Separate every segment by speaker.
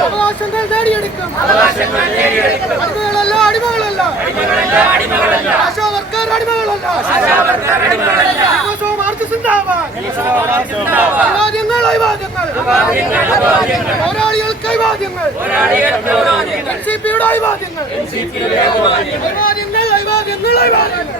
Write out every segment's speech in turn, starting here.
Speaker 1: അവകാശങ്ങൾ നേടിയെടുക്കും. അടിമകളല്ല അടിമകളല്ല. ആശാവർക്കാർ അടിമകളല്ല. പോരാളികൾക്ക് അഭിവാദ്യങ്ങൾ N C പിയുടെ അഭിവാദ്യങ്ങൾ അഭിവാദ്യങ്ങൾ അഭിവാദ്യങ്ങൾ അഭിവാദ്യങ്ങൾ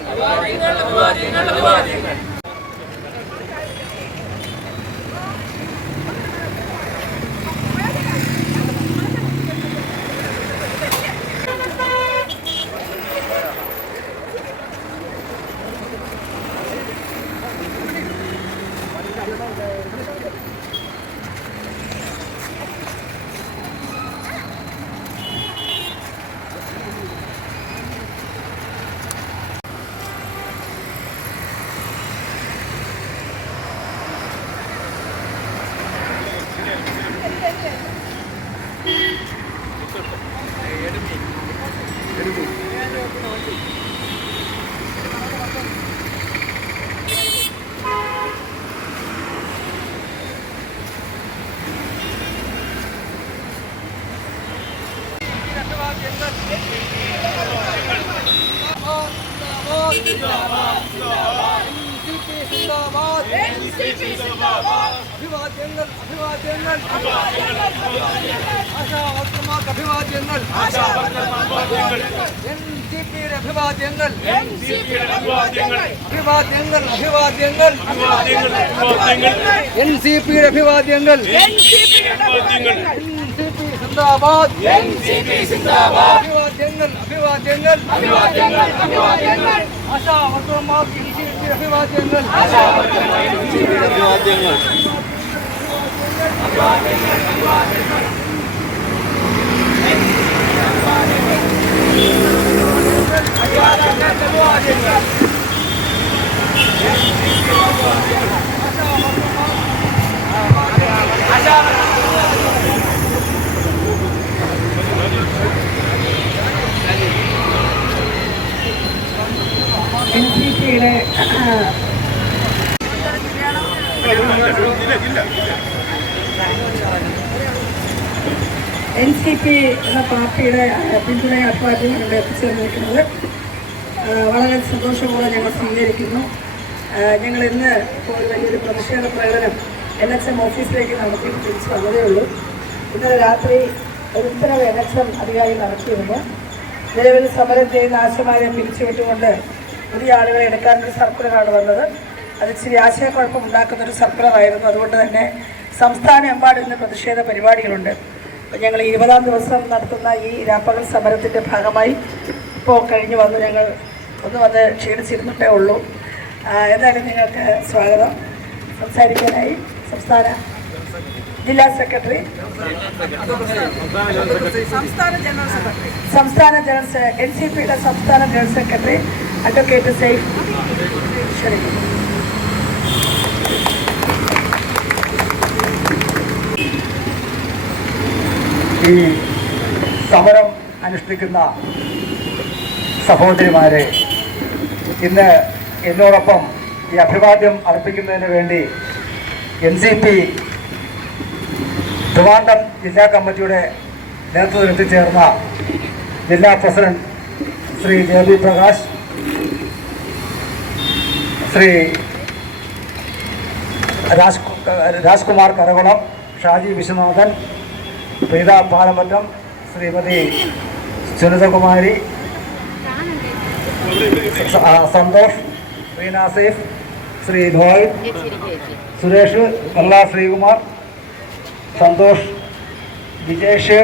Speaker 1: अभिवाद्यंगल अभिवाद्यंगल आशा वर्तमान अभिवाद्यंगल आशा वर्तमान एनसीपी अभिवाद्यंगल
Speaker 2: एनसीपी अभिवाद्यंगल
Speaker 1: अभिवाद्यंगल अभिवाद्यंगल
Speaker 2: अभिवाद्यंगल अभिवाद्यंगल
Speaker 1: एनसीपी अभिवाद्यंगल
Speaker 2: एनसीपी अभिवाद्यंगल
Speaker 1: അഭിവാദ്യങ്ങൾ അഭിവാദ്യങ്ങൾ അഭിവാദ്യങ്ങൾ എൻ സി പിയുടെ അഭിവാദ്യങ്ങൾ എൻ സി പി സിന്ദാബാദ് അഭിവാദ്യങ്ങൾ അഭിവാദ്യങ്ങൾ ആശാവർക്കർമാർക്ക് എൻ സി പിയുടെ അഭിവാദ്യങ്ങൾ
Speaker 3: എൻ സി പിയുടെ എൻ സി പി എന്ന പാർട്ടിയുടെ പിന്തുണയെ അഭിവാദ്യം ഇവിടെ എത്തിച്ചേർന്നിരിക്കുന്നത് വളരെ സന്തോഷപൂർവം ഞങ്ങൾ സ്വീകരിക്കുന്നു. ആ, ഞങ്ങൾ ഇന്ന് ഒരു വലിയൊരു പ്രതിഷേധ പ്രകടനം എൻ എച്ച് എം ഓഫീസിലേക്ക് നടത്തി തിരിച്ചു വന്നതേ ഉള്ളൂ ഇന്നലെ രാത്രി ഉത്തരവ് എൻ എച്ച് എം അധികാരി നടത്തിയിരുന്നു. നിലവിൽ സമരം ചെയ്യുന്ന ആശമാരെ പിരിച്ചുവിട്ടുകൊണ്ട് പുതിയ ആളുകളെ എടുക്കാനൊരു സർക്കുലറാണ് വന്നത്. അത് ഇച്ചിരി ആശയക്കുഴപ്പം ഉണ്ടാക്കുന്നൊരു സർക്കുലറായിരുന്നു. അതുകൊണ്ട് തന്നെ സംസ്ഥാനമെമ്പാടും ഇന്ന് പ്രതിഷേധ പരിപാടികളുണ്ട്. ഞങ്ങൾ ഇരുപതാം ദിവസം നടത്തുന്ന ഈ രാപ്പകൽ സമരത്തിന്റെ ഭാഗമായി ഇപ്പോൾ കഴിഞ്ഞ് വന്ന് ഞങ്ങൾ ഒന്ന് വന്ന് ക്ഷീണിച്ചിരുന്നിട്ടേ ഉള്ളൂ. എന്തായാലും നിങ്ങൾക്ക് സ്വാഗതം. സംസാരിക്കാനായി സംസ്ഥാന ജില്ലാ സെക്രട്ടറി. സംസ്ഥാന ജനറൽ സെക്രട്ടറി. സംസ്ഥാന ജനറൽ എൻ സി പിയുടെ സംസ്ഥാന ജനറൽ സെക്രട്ടറി അഡ്വക്കേറ്റ് സേഫ് ക്ഷണിക്കുന്നു
Speaker 4: ഈ സമരം അനുഷ്ഠിക്കുന്ന സഹോദരിമാരെ ഇന്ന് എന്നോടൊപ്പം ഈ അഭിവാദ്യം അർപ്പിക്കുന്നതിന് വേണ്ടി എൻ സി പി ട്രിവാൻഡം ജില്ലാ കമ്മിറ്റിയുടെ നേതൃത്വത്തിൽ എത്തിച്ചേർന്ന ജില്ലാ president Shri J B Prakash Shri Raj Rajkumar Karakulam Shaji Viswanathan Preetha Palamattam Shrimati Sunithakumari Santhosh Shri Nasif Shri Bhoy Suresh Kalla Sreekumar Santhosh Vijesh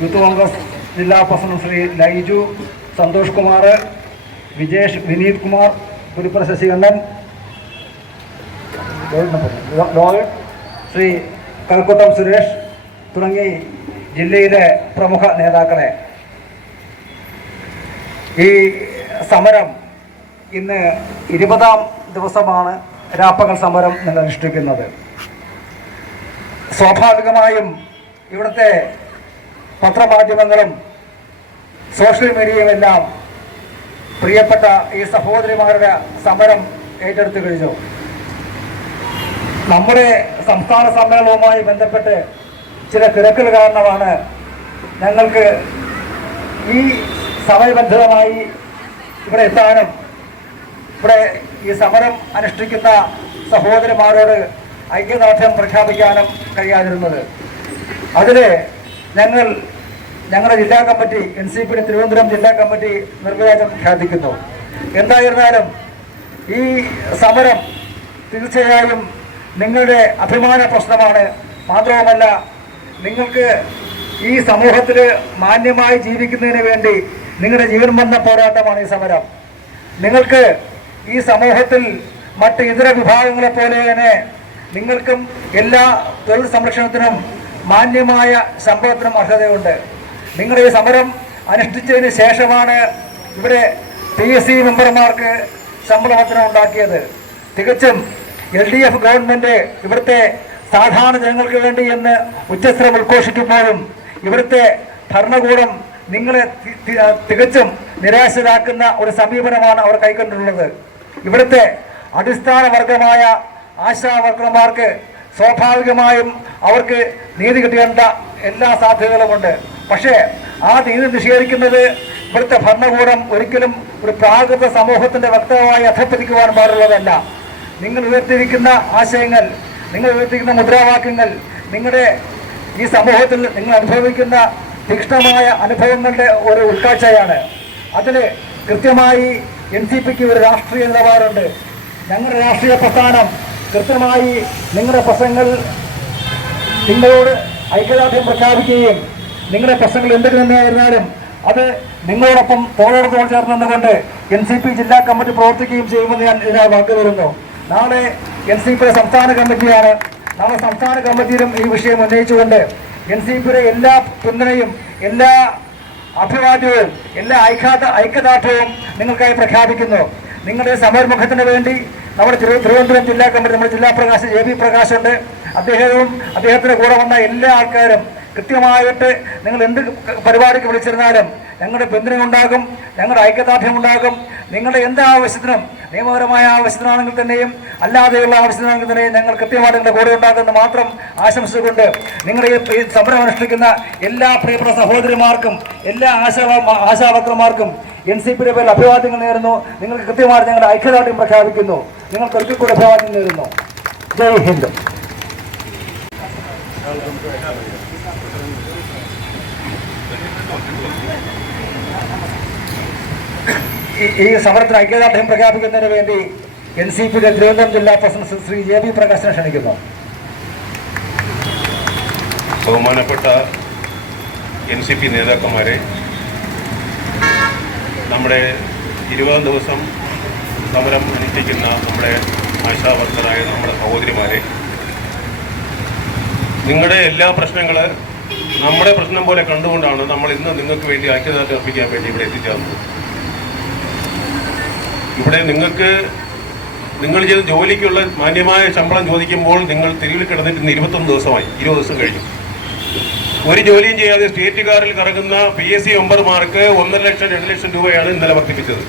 Speaker 4: youth congress ജില്ലാ പ്രസിഡന്റ് ശ്രീ ലൈജു സന്തോഷ് കുമാർ വിജേഷ് വിനീത് കുമാർ പുലിപ്പുറ ശശികണ്ഠൻ ശ്രീ കൽക്കുട്ടം സുരേഷ് തുടങ്ങി ജില്ലയിലെ പ്രമുഖ നേതാക്കളെ. ഈ സമരം ഇന്ന് ഇരുപതാം ദിവസമാണ് രാപ്പകൽ സമരം നിങ്ങൾ അനുഷ്ഠിക്കുന്നത് സ്വാഭാവികമായും ഇവിടുത്തെ പത്രമാധ്യമങ്ങളും സോഷ്യൽ മീഡിയയും എല്ലാം പ്രിയപ്പെട്ട ഈ സഹോദരിമാരുടെ സമരം ഏറ്റെടുത്തു കഴിഞ്ഞു. നമ്മുടെ സംസ്ഥാന സമ്മേളനവുമായി ബന്ധപ്പെട്ട് ചില തിരക്കുകൾ കാരണമാണ് ഞങ്ങൾക്ക് ഈ സമയബന്ധിതമായി ഇവിടെ എത്താനും ഇവിടെ ഈ സമരം അനുഷ്ഠിക്കുന്ന സഹോദരന്മാരോട് ഐക്യദാർഢ്യം പ്രഖ്യാപിക്കാനും കഴിയാതിരുന്നത്. അതിൽ ഞങ്ങൾ ഞങ്ങളുടെ ജില്ലാ കമ്മിറ്റി എൻ സി പിയുടെ തിരുവനന്തപുരം ജില്ലാ കമ്മിറ്റി നിർവിവാദം പ്രഖ്യാപിക്കുന്നു എന്തായിരുന്നാലും ഈ സമരം തീർച്ചയായും നിങ്ങളുടെ അഭിമാന പ്രശ്നമാണ്. മാത്രവുമല്ല നിങ്ങൾക്ക് ഈ സമൂഹത്തിൽ മാന്യമായി ജീവിക്കുന്നതിന് വേണ്ടി നിങ്ങളുടെ ജീവൻ വന്ന പോരാട്ടമാണ് ഈ സമരം. നിങ്ങൾക്ക് ഈ സമൂഹത്തിൽ മറ്റ് ഇതര വിഭാഗങ്ങളെ പോലെ തന്നെ നിങ്ങൾക്കും എല്ലാ തൊഴിൽ സംരക്ഷണത്തിനും മാന്യമായ ശമ്പളത്തിനും അർഹതയുണ്ട്. നിങ്ങളുടെ ഈ സമരം അനുഷ്ഠിച്ചതിന് ശേഷമാണ് ഇവിടെ പി എസ് സി മെമ്പർമാർക്ക് ശമ്പളവർദ്ധന ഉണ്ടാക്കിയത്. തികച്ചും എൽ ഡി എഫ് ഗവൺമെന്റ് ഇവിടുത്തെ സാധാരണ ജനങ്ങൾക്ക് വേണ്ടി എന്ന് ഉച്ചസ്ഥരം ഉദ്ഘോഷിക്കുമ്പോഴും ഇവിടുത്തെ ഭരണകൂടം നിങ്ങളെ തികച്ചും നിരാശരാക്കുന്ന ഒരു സമീപനമാണ് അവർ കൈക്കൊണ്ടുള്ളത് ഇവിടുത്തെ അടിസ്ഥാന വർഗമായ ആശാവർക്കർമാർക്ക് സ്വാഭാവികമായും അവർക്ക് നീതി കിട്ടേണ്ട എല്ലാ സാധ്യതകളുമുണ്ട് പക്ഷേ ആ നീതി നിഷേധിക്കുന്നത് ഇവിടുത്തെ ഭരണകൂടം ഒരിക്കലും ഒരു പ്രാകൃത സമൂഹത്തിന്റെ വ്യക്തമായി അധപ്പതിക്കുവാൻ പാടുള്ളതല്ല. നിങ്ങൾ ഉയർത്തിയിരിക്കുന്ന ആശയങ്ങൾ നിങ്ങൾ ഉയർത്തിക്കുന്ന മുദ്രാവാക്യങ്ങൾ നിങ്ങളുടെ ഈ സമൂഹത്തിൽ നിങ്ങൾ അനുഭവിക്കുന്ന തീക്ഷ്ണമായ അനുഭവങ്ങളുടെ ഒരു ഉൾക്കാഴ്ചയാണ്. അതിൽ കൃത്യമായി എൻ സി പിക്ക് ഒരു രാഷ്ട്രീയ നിലപാടുണ്ട്. ഞങ്ങളുടെ രാഷ്ട്രീയ പ്രസ്ഥാനം കൃത്യമായി നിങ്ങളുടെ പ്രശ്നങ്ങൾ നിങ്ങളോട് ഐക്യദാർഢ്യം പ്രഖ്യാപിക്കുകയും നിങ്ങളുടെ പ്രശ്നങ്ങൾ എന്തൊക്കെ തന്നെയായിരുന്നാലും അത് നിങ്ങളോടൊപ്പം തോളോട് തോൾ ചേർന്ന് നിന്നുകൊണ്ട് എൻ സി പി ജില്ലാ കമ്മിറ്റി പ്രവർത്തിക്കുകയും ചെയ്യുമെന്ന് ഞാൻ ഇതിനായി വാക്ക് തരുന്നു നാളെ എൻ സി പിയുടെ സംസ്ഥാന കമ്മിറ്റിയാണ്. നമ്മുടെ സംസ്ഥാന കമ്മിറ്റിയിലും ഈ വിഷയം ഉന്നയിച്ചുകൊണ്ട് എൻ സി പിയുടെ എല്ലാ പിന്തുണയും എല്ലാ അഭിവാദ്യവും എല്ലാ ഐക്യദാ ഐക്യദാർഢ്യവും നിങ്ങൾക്കായി പ്രഖ്യാപിക്കുന്നു. നിങ്ങളുടെ സമരമുഖത്തിന് വേണ്ടി നമ്മുടെ തിരു തിരുവനന്തപുരം ജില്ലാ കമ്മിറ്റി നമ്മുടെ ജില്ലാ പ്രകാശ് എ ബി പ്രകാശുണ്ട് അദ്ദേഹവും അദ്ദേഹത്തിന്റെ കൂടെ വന്ന എല്ലാ ആൾക്കാരും കൃത്യമായിട്ട് നിങ്ങൾ എന്ത് പരിപാടിക്ക് വിളിച്ചിരുന്നാലും ഞങ്ങളുടെ പിന്തുണ ഉണ്ടാകും ഞങ്ങളുടെ ഐക്യദാർഢ്യം ഉണ്ടാകും നിങ്ങളുടെ എന്ത് ആവശ്യത്തിനും നിയമപരമായ ആവശ്യത്തിനാണെങ്കിൽ തന്നെയും അല്ലാതെയുള്ള ആവശ്യത്തിനാണെങ്കിൽ തന്നെയും ഞങ്ങൾ കൃത്യമായിട്ട് നിങ്ങളുടെ കൂടെ ഉണ്ടാകുമെന്ന് മാത്രം ആശംസിച്ചുകൊണ്ട് നിങ്ങളുടെ ഈ സമരം അനുഷ്ഠിക്കുന്ന എല്ലാ പ്രിയപ്പെട്ട സഹോദരിമാർക്കും എല്ലാ ആശാ ആശാവർക്കർമാർക്കും എൻ സി പിയുടെ പേരിൽ അഭിവാദ്യങ്ങൾ നേരുന്നു. നിങ്ങൾക്ക് കൃത്യമായിട്ട് ഞങ്ങളുടെ ഐക്യദാർഢ്യം പ്രഖ്യാപിക്കുന്നു. നിങ്ങൾക്ക് ഒരിക്കൽ കൂടെ അഭിവാദ്യം നേരുന്നു. ജയ് ഹിന്ദ്. ഈ- സമരത്തിന് ഐക്യദാർഢ്യം പ്രഖ്യാപിക്കുന്നതിന് വേണ്ടി എൻ സി പിയുടെ തിരുവനന്തപുരം ജില്ലാ പ്രസിഡന്റ് ശ്രീ ജെ ബി പ്രകാശനെ ക്ഷണിക്കുന്നു.
Speaker 2: ബഹുമാനപ്പെട്ട എൻ സി പി നേതാക്കന്മാരെ നമ്മുടെ ഇരുപതാം ദിവസം സമരം അനുഷ്ഠിക്കുന്ന നമ്മുടെ ആശാ നമ്മുടെ സഹോദരിമാരെ നിങ്ങളുടെ എല്ലാ പ്രശ്നങ്ങൾ നമ്മുടെ പ്രശ്നം പോലെ കണ്ടുകൊണ്ടാണ് നമ്മൾ ഇന്ന് നിങ്ങൾക്ക് വേണ്ടി ഐക്യദാർഢ്യം അർപ്പിക്കാൻ വേണ്ടി ഇവിടെ എത്തിച്ചേർന്നത്. ഇവിടെ നിങ്ങൾക്ക് നിങ്ങൾ ചെയ്ത ജോലിക്കുള്ള മാന്യമായ ശമ്പളം ചോദിക്കുമ്പോൾ നിങ്ങൾ തെരുവിൽ കിടന്നിട്ട് ഇന്ന് ഇരുപത്തൊന്ന് ദിവസമായി ഇരുപത് ദിവസം കഴിഞ്ഞു. ഒരു ജോലിയും ചെയ്യാതെ സ്റ്റേറ്റ് കാറിൽ കറങ്ങുന്ന പി എസ് സി മെമ്പർമാർക്ക് ഒന്നര ലക്ഷം രണ്ട് ലക്ഷം രൂപയാണ് ഇന്നലെ വർദ്ധിപ്പിച്ചത്.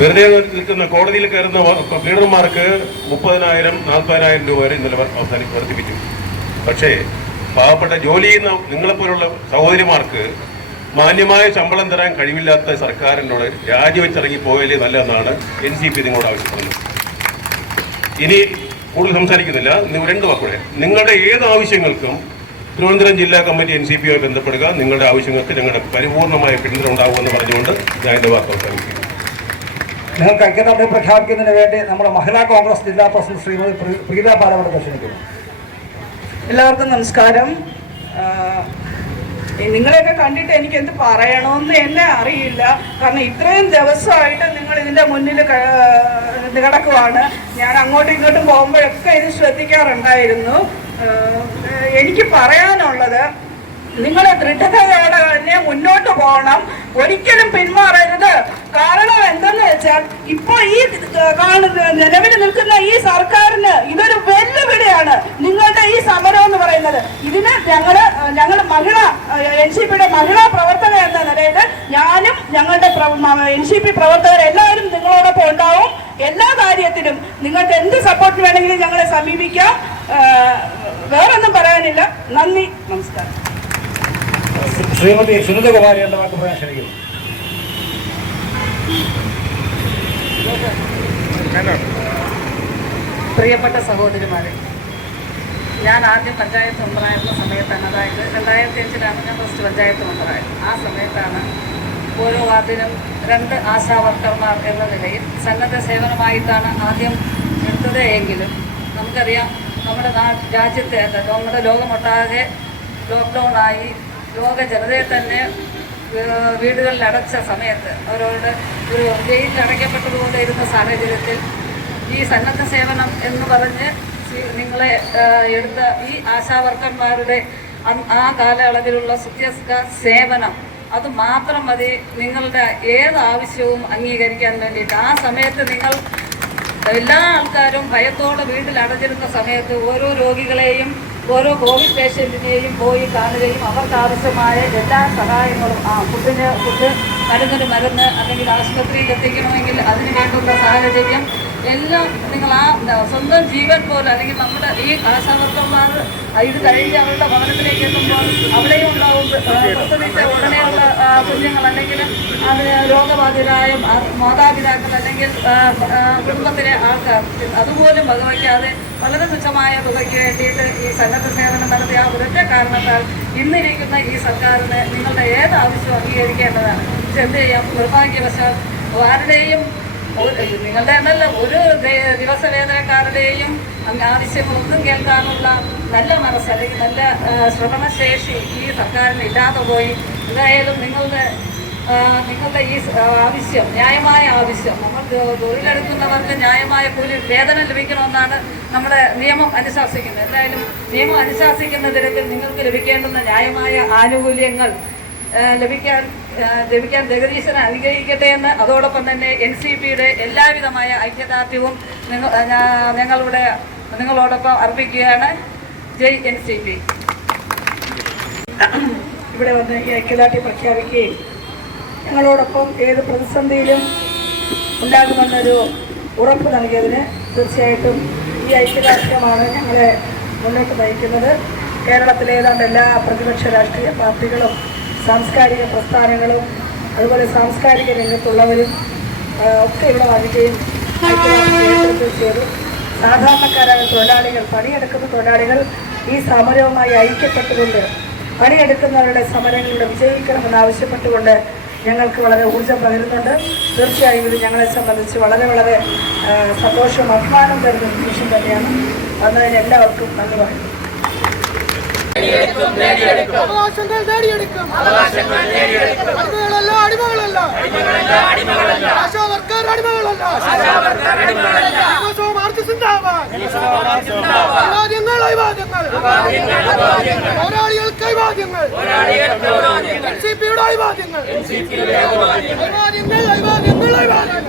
Speaker 2: വെറുതെ നിൽക്കുന്ന കോടതിയിൽ കയറുന്ന ലീഡർമാർക്ക് മുപ്പതിനായിരം നാൽപ്പതിനായിരം രൂപ വരെ ഇന്നലെ അവസാനം വർദ്ധിപ്പിച്ചു. പക്ഷേ പാവപ്പെട്ട ജോലി ചെയ്യുന്ന നിങ്ങളെപ്പോലുള്ള സഹോദരിമാർക്ക് മാന്യമായ ശമ്പളം തരാൻ കഴിവില്ലാത്ത സർക്കാരിനോട് രാജിവെച്ചിറങ്ങി പോയാലേ നല്ലതെന്നാണ് എൻ സി പി നിങ്ങളോട് ആവശ്യപ്പെടുന്നത്. ഇനി കൂടുതൽ സംസാരിക്കുന്നില്ല. നിങ്ങൾ രണ്ട് വാക്കുകൂടെ. നിങ്ങളുടെ ഏത് ആവശ്യങ്ങൾക്കും തിരുവനന്തപുരം ജില്ലാ കമ്മിറ്റി എൻ സി പിയുമായി ബന്ധപ്പെടുക. നിങ്ങളുടെ ആവശ്യങ്ങൾക്ക് ഞങ്ങളുടെ പരിപൂർണമായ പിന്തുണ ഉണ്ടാകുമെന്ന് പറഞ്ഞുകൊണ്ട് ഞാൻ എന്റെ വാക്ക് അവസാനിപ്പിക്കുന്നു.
Speaker 4: നിങ്ങൾക്ക് ഐക്യദാർഢ്യം പ്രഖ്യാപിക്കുന്നതിന് വേണ്ടി നമ്മുടെ മഹിളാ കോൺഗ്രസ് ജില്ലാ പ്രസിഡന്റ് ശ്രീമതി പ്രീത പാലവടത്തെ ക്ഷണിക്കുന്നു.
Speaker 5: എല്ലാവർക്കും നമസ്കാരം. നിങ്ങളെയൊക്കെ കണ്ടിട്ട് എനിക്ക് എന്ത് പറയണമെന്ന് എന്നെ അറിയില്ല. കാരണം ഇത്രയും ദിവസമായിട്ട് നിങ്ങൾ ഇതിന്റെ മുന്നിൽ കിടക്കുവാണ് ഞാൻ അങ്ങോട്ടും ഇങ്ങോട്ടും പോകുമ്പോഴൊക്കെ ഇത് ശ്രദ്ധിക്കാറുണ്ടായിരുന്നു. എനിക്ക് പറയാനുള്ളത് നിങ്ങൾ ദൃഢതയോടെ തന്നെ മുന്നോട്ട് പോകണം. ഒരിക്കലും പിന്മാറരുത്. കാരണം എന്തെന്ന് വെച്ചാൽ ഇപ്പൊ ഈ കാണുന്ന നിലവിൽ നിൽക്കുന്ന ഈ സർക്കാരിന് ഇതൊരു വെല്ലുവിളിയാണ്. നിങ്ങളുടെ ഈ സമരം എന്ന് പറയുന്നത്. ഇതിന് ഞങ്ങൾ ഞങ്ങൾ മഹിള എൻ സി പിയുടെ മഹിളാ പ്രവർത്തക എന്ന നിലയിൽ ഞാനും ഞങ്ങളുടെ എൻ സി പി പ്രവർത്തകർ എല്ലാവരും നിങ്ങളോടൊപ്പം ഉണ്ടാവും. എല്ലാ കാര്യത്തിലും നിങ്ങൾക്ക് എന്ത് സപ്പോർട്ട് വേണമെങ്കിലും ഞങ്ങളെ സമീപിക്കാം. വേറൊന്നും പറയാനില്ല. നന്ദി.
Speaker 4: ശ്രീമതി സുനിതകുമാരി എന്ന വാക്ക് പറയാൻ ക്ഷണിക്കുന്നു.
Speaker 5: പ്രിയപ്പെട്ട സഹോദരിമാരെ ഞാൻ ആദ്യം പഞ്ചായത്ത് മെമ്പറായിരുന്ന സമയത്താണ് അതായത് രണ്ടായിരത്തി അഞ്ചിലാണ് ഞാൻ ഫസ്റ്റ് പഞ്ചായത്ത് മെമ്പറായത്. ആ സമയത്താണ് ഓരോ വാർഡിനും രണ്ട് ആശാ വർക്കർമാർ എന്ന നിലയിൽ സന്നദ്ധ സേവനമായിട്ടാണ് ആദ്യം എടുത്തത് എങ്കിലും നമുക്കറിയാം നമ്മുടെ രാജ്യത്തെ നമ്മുടെ ലോകമൊട്ടാകെ ലോക്ക്ഡൗണായി ലോക ജനതയെ തന്നെ വീടുകളിൽ അടച്ച സമയത്ത് അവരോട് ഒരു ജയിലിൽ അടയ്ക്കപ്പെട്ടതുകൊണ്ട് ഇരുന്ന സാഹചര്യത്തിൽ ഈ സന്നദ്ധ സേവനം എന്ന് പറഞ്ഞ് നിങ്ങളെ എടുത്ത ഈ ആശാവർക്കന്മാരുടെ ആ കാലയളവിലുള്ള സുത്യസ്ക സേവനം അത് മാത്രം മതി നിങ്ങളുടെ ഏത് ആവശ്യവും അംഗീകരിക്കാൻ വേണ്ടിയിട്ട്. ആ സമയത്ത് നിങ്ങൾ എല്ലാ ആൾക്കാരും ഭയത്തോടെ വീട്ടിൽ അടഞ്ഞിരുന്ന സമയത്ത് ഓരോ രോഗികളെയും ഓരോ കോവിഡ് പേഷ്യന്റിനെയും പോയി കാണുകയും അവർക്ക് ആവശ്യമായ എല്ലാ സഹായങ്ങളും ആ ഫുഡിന് ഫുഡ് മരുന്നിന് മരുന്ന് അല്ലെങ്കിൽ ആശുപത്രിയിൽ എത്തിക്കണമെങ്കിൽ അതിന് വേണ്ടുന്ന സാഹചര്യം എല്ലാം നിങ്ങൾ ആ സ്വന്തം ജീവൻ പോലെ അല്ലെങ്കിൽ നമ്മുടെ ഈ ആശാവർക്കന്മാർ ഇത് കഴിഞ്ഞ് അവരുടെ ഭവനത്തിലേക്ക് എത്തുമ്പോൾ അവിടെയും ഉണ്ടാവും പ്രസവിച്ച ഉടനെയുള്ള കുഞ്ഞുങ്ങൾ അല്ലെങ്കിൽ അത് രോഗബാധിതരായ മാതാപിതാക്കൾ അല്ലെങ്കിൽ കുടുംബത്തിലെ ആൾക്കാർ. അതുപോലും വകവയ്ക്കാതെ വളരെ തുച്ഛമായ തുകയ്ക്ക് വേണ്ടിയിട്ട് ഈ സന്നദ്ധ സേവനം നടത്തിയ ആ ഒരൊറ്റ കാരണത്താൽ ഇന്നിരിക്കുന്ന ഈ സർക്കാരിന് നിങ്ങളുടെ ഏത് ആവശ്യവും അംഗീകരിക്കേണ്ടതാണ്? എന്ത് ചെയ്യാം? നിർഭാഗ്യവശാൽ ആരുടെയും നിങ്ങളുടെ എണ്ണല്ല ഒരു ദിവസ വേദനക്കാരുടെയും ആവശ്യങ്ങളൊന്നും കേൾക്കാനുള്ള നല്ല മനസ്സ് അല്ലെങ്കിൽ നല്ല ശ്രവണശേഷി ഈ സർക്കാരിന് ഇല്ലാതെ പോയി. എന്തായാലും നിങ്ങളുടെ നിങ്ങളുടെ ഈ ആവശ്യം ന്യായമായ ആവശ്യം നമ്മൾ തൊഴിലെടുക്കുന്നവർക്ക് ന്യായമായ കൂലി വേതനം ലഭിക്കണമെന്നാണ് നമ്മുടെ നിയമം അനുശാസിക്കുന്നത്. എന്തായാലും നിയമം അനുശാസിക്കുന്ന തരത്തിൽ നിങ്ങൾക്ക് ലഭിക്കേണ്ടുന്ന ന്യായമായ ആനുകൂല്യങ്ങൾ ലഭിക്കാൻ ആ, ലഭിക്കാൻ ജഗദീശനെ അനുഗ്രഹിക്കട്ടെ എന്ന് അതോടൊപ്പം തന്നെ എൻ സി പിയുടെ എല്ലാവിധമായ ഐക്യദാർഢ്യവും നിങ്ങൾ ഞങ്ങളുടെ നിങ്ങളോടൊപ്പം അർപ്പിക്കുകയാണ്. ജയ് എൻ സി പി. ഇവിടെ വന്ന് ഈ ഐക്യദാർഢ്യം പ്രഖ്യാപിക്കുകയും ഞങ്ങളോടൊപ്പം ഏത് പ്രതിസന്ധിയിലും ഉണ്ടാകുമെന്നൊരു ഉറപ്പ് നൽകിയതിന് തീർച്ചയായിട്ടും ഈ ഐക്യദാർഢ്യമാണ് ഞങ്ങളെ മുന്നോട്ട് നയിക്കുന്നത്. കേരളത്തിലെ ഏതാണ്ട് എല്ലാ പ്രതിപക്ഷ രാഷ്ട്രീയ പാർട്ടികളും സാംസ്കാരിക പ്രസ്ഥാനങ്ങളും അതുപോലെ സാംസ്കാരിക രംഗത്തുള്ളവരും ഒക്കെ ഇവിടെ വരികയും ചെയ്തു സാധാരണക്കാരായ തൊഴിലാളികൾ പണിയെടുക്കുന്ന തൊഴിലാളികൾ ഈ സമരവുമായി ഐക്യപ്പെട്ടുകൊണ്ട് പണിയെടുക്കുന്നവരുടെ സമരങ്ങളിലൂടെ വിജയിക്കണമെന്ന് ആവശ്യപ്പെട്ടുകൊണ്ട് ഞങ്ങൾക്ക് വളരെ ഊർജം പകരുന്നുണ്ട്. തീർച്ചയായും ഇത് ഞങ്ങളെ സംബന്ധിച്ച് വളരെ വളരെ സന്തോഷവും അഭിമാനം തരുന്ന നിമിഷം തന്നെയാണ്. വന്നതിന് എല്ലാവർക്കും നന്ദി പറയുന്നു.
Speaker 1: അവകാശങ്ങൾ നേടിയെടുക്കും. അടിമകളല്ല അടിമകളല്ല. ആശാവർക്കാർ അടിമകളല്ല. അഭിവാദ്യങ്ങൾ അഭിവാദ്യങ്ങൾ പോരാളികൾക്ക് അഭിവാദ്യങ്ങൾ എൻ സി പിയുടെ അഭിവാദ്യങ്ങൾ അഭിവാദ്യങ്ങൾ അഭിവാദ്യങ്ങൾ അഭിവാദ്യങ്ങൾ